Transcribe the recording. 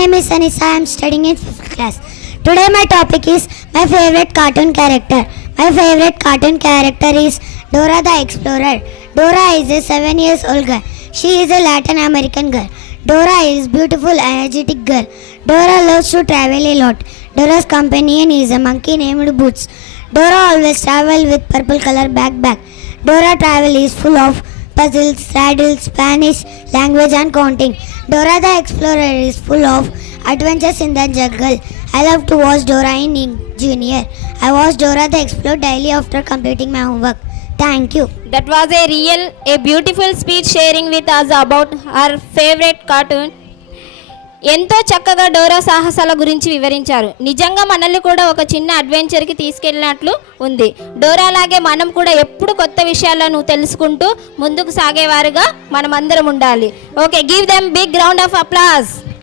name is Anissa. I am studying in 5th class. Today my topic is my favorite cartoon character. My favorite cartoon character is Dora the Explorer. Dora is a 7 years old girl. She is a Latin American girl. Dora is beautiful, energetic girl. Dora loves to travel a lot. Dora's companion is a monkey named Boots. Dora always travel with purple color backpack. Dora travel is full of puzzles, riddles, Spanish language and counting. Dora the Explorer is full of adventures in the jungle. I love to watch Dora in Junior. I watch Dora the Explorer daily after completing my homework. Thank you. That was a beautiful speech sharing with us about her favorite cartoon. ఎంతో చక్కగా Dora సాహసాల గురించి వివరించారు. నిజంగా మనల్ని కూడా ఒక చిన్న అడ్వెంచర్కి తీసుకెళ్ళినట్లు ఉంది. డోరా లాగే మనం కూడా ఎప్పుడు కొత్త విషయాలను తెలుసుకుంటూ ముందుకు సాగేవారుగా మనమందరం ఉండాలి. Okay, give them big round of applause.